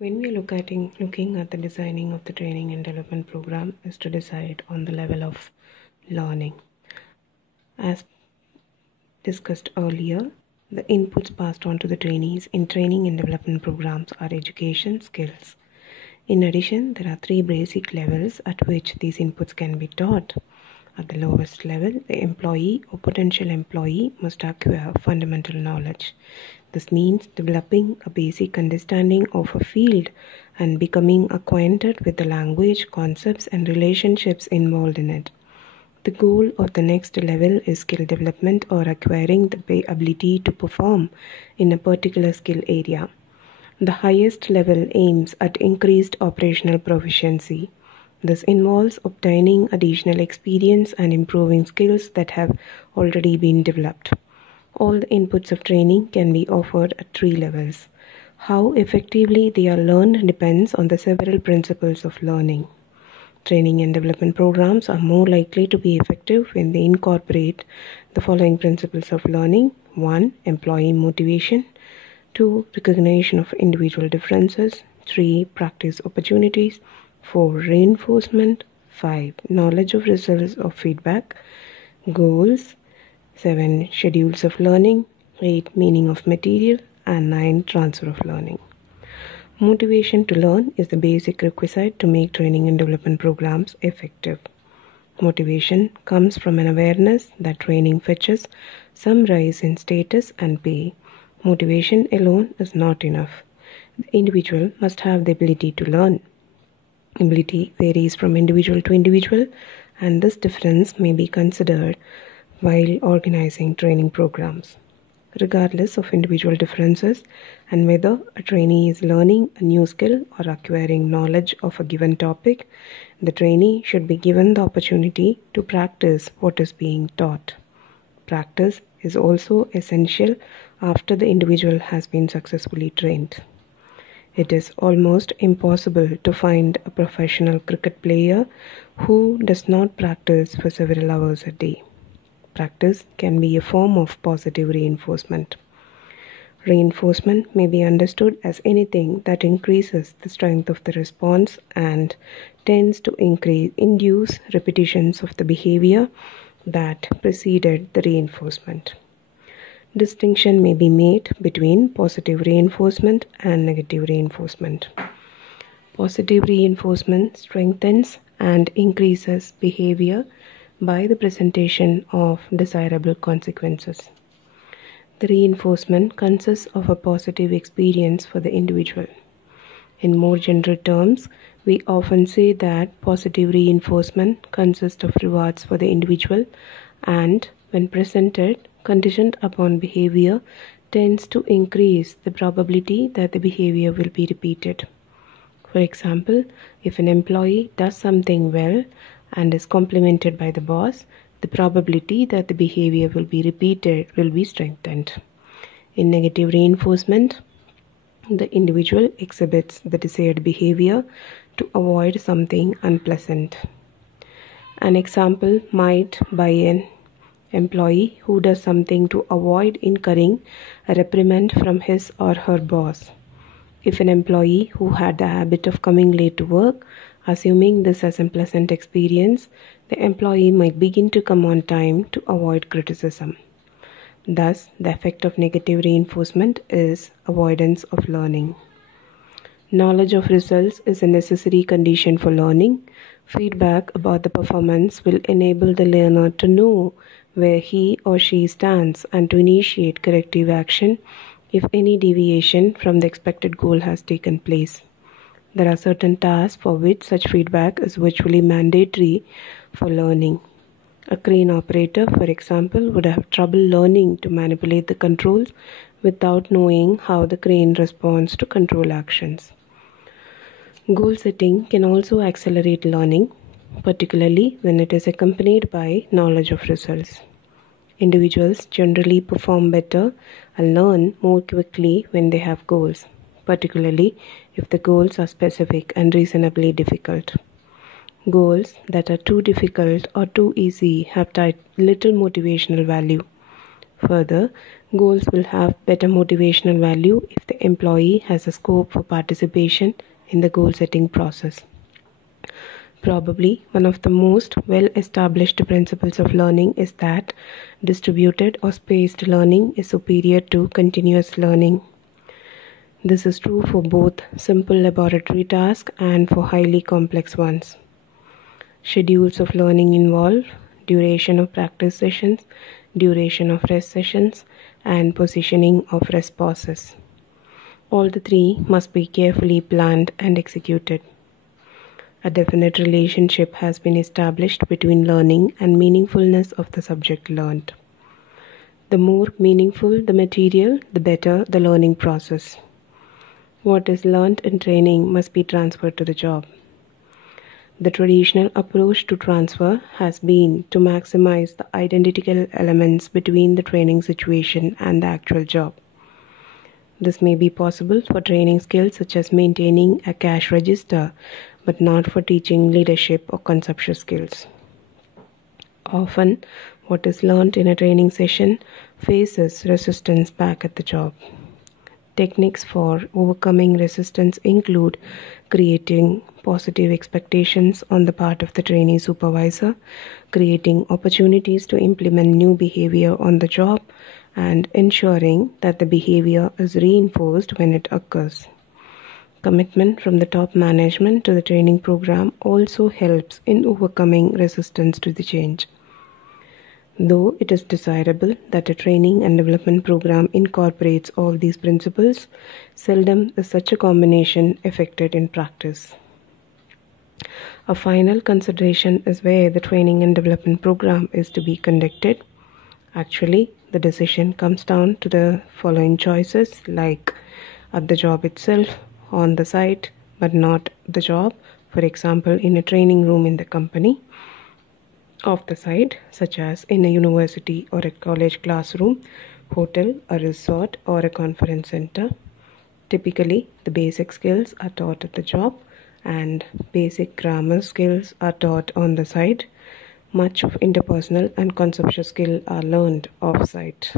When we are looking at the designing of the training and development program is to decide on the level of learning. As discussed earlier, the inputs passed on to the trainees in training and development programs are education skills. In addition, there are 3 basic levels at which these inputs can be taught. At the lowest level, the employee or potential employee must acquire fundamental knowledge. This means developing a basic understanding of a field and becoming acquainted with the language, concepts, and relationships involved in it. The goal of the next level is skill development or acquiring the ability to perform in a particular skill area. The highest level aims at increased operational proficiency. This involves obtaining additional experience and improving skills that have already been developed. All the inputs of training can be offered at 3 levels. How effectively they are learned depends on the several principles of learning. Training and development programs are more likely to be effective when they incorporate the following principles of learning. 1. Employee motivation. 2. Recognition of individual differences. 3. Practice opportunities. 4. Reinforcement. 5. Knowledge of results of feedback. Goals. 7. Schedules of learning. 8. Meaning of material. And 9. Transfer of learning. Motivation to learn is the basic requisite to make training and development programs effective. Motivation comes from an awareness that training fetches some rise in status and pay. Motivation alone is not enough. The individual must have the ability to learn. Ability varies from individual to individual, and this difference may be considered while organizing training programs. Regardless of individual differences and whether a trainee is learning a new skill or acquiring knowledge of a given topic, the trainee should be given the opportunity to practice what is being taught. Practice is also essential after the individual has been successfully trained. It is almost impossible to find a professional cricket player who does not practice for several hours a day. Practice can be a form of positive reinforcement. Reinforcement may be understood as anything that increases the strength of the response and tends to induce repetitions of the behavior that preceded the reinforcement. Distinction may be made between positive reinforcement and negative reinforcement. Positive reinforcement strengthens and increases behavior by the presentation of desirable consequences. The reinforcement consists of a positive experience for the individual. In more general terms, we often say that positive reinforcement consists of rewards for the individual and, when presented, conditioned upon behavior, tends to increase the probability that the behavior will be repeated. For example, if an employee does something well and is complimented by the boss, the probability that the behavior will be repeated will be strengthened. In negative reinforcement, the individual exhibits the desired behavior to avoid something unpleasant. An example might be an employee who does something to avoid incurring a reprimand from his or her boss. If an employee who had the habit of coming late to work, assuming this as a pleasant experience, the employee might begin to come on time to avoid criticism. Thus, the effect of negative reinforcement is avoidance of learning. Knowledge of results is a necessary condition for learning. Feedback about the performance will enable the learner to know where he or she stands and to initiate corrective action if any deviation from the expected goal has taken place. There are certain tasks for which such feedback is virtually mandatory for learning. A crane operator, for example, would have trouble learning to manipulate the controls without knowing how the crane responds to control actions. Goal setting can also accelerate learning, particularly when it is accompanied by knowledge of results. Individuals generally perform better and learn more quickly when they have goals, particularly if the goals are specific and reasonably difficult. Goals that are too difficult or too easy have little motivational value. Further, Goals will have better motivational value if the employee has a scope for participation in the goal setting process. Probably one of the most well-established principles of learning is that distributed or spaced learning is superior to continuous learning. This is true for both simple laboratory tasks and for highly complex ones. Schedules of learning involve duration of practice sessions, duration of rest sessions, and positioning of rest pauses. All the three must be carefully planned and executed. A definite relationship has been established between learning and meaningfulness of the subject learned. The more meaningful the material, the better the learning process. What is learned in training must be transferred to the job. The traditional approach to transfer has been to maximize the identical elements between the training situation and the actual job. This may be possible for training skills such as maintaining a cash register, but not for teaching leadership or conceptual skills. Often, what is learned in a training session faces resistance back at the job. Techniques for overcoming resistance include creating positive expectations on the part of the trainee supervisor, creating opportunities to implement new behavior on the job, and ensuring that the behavior is reinforced when it occurs. Commitment from the top management to the training program also helps in overcoming resistance to the change. Though it is desirable that a training and development program incorporates all these principles, seldom is such a combination effected in practice. A final consideration is where the training and development program is to be conducted. Actually, the decision comes down to the following choices, like at the job itself, on the site, but not the job. For example, in a training room in the company, off the site, such as in a university or a college classroom, hotel, a resort, or a conference center. Typically, the basic skills are taught at the job and basic grammar skills are taught on the site. Much of interpersonal and conceptual skill are learned off-site.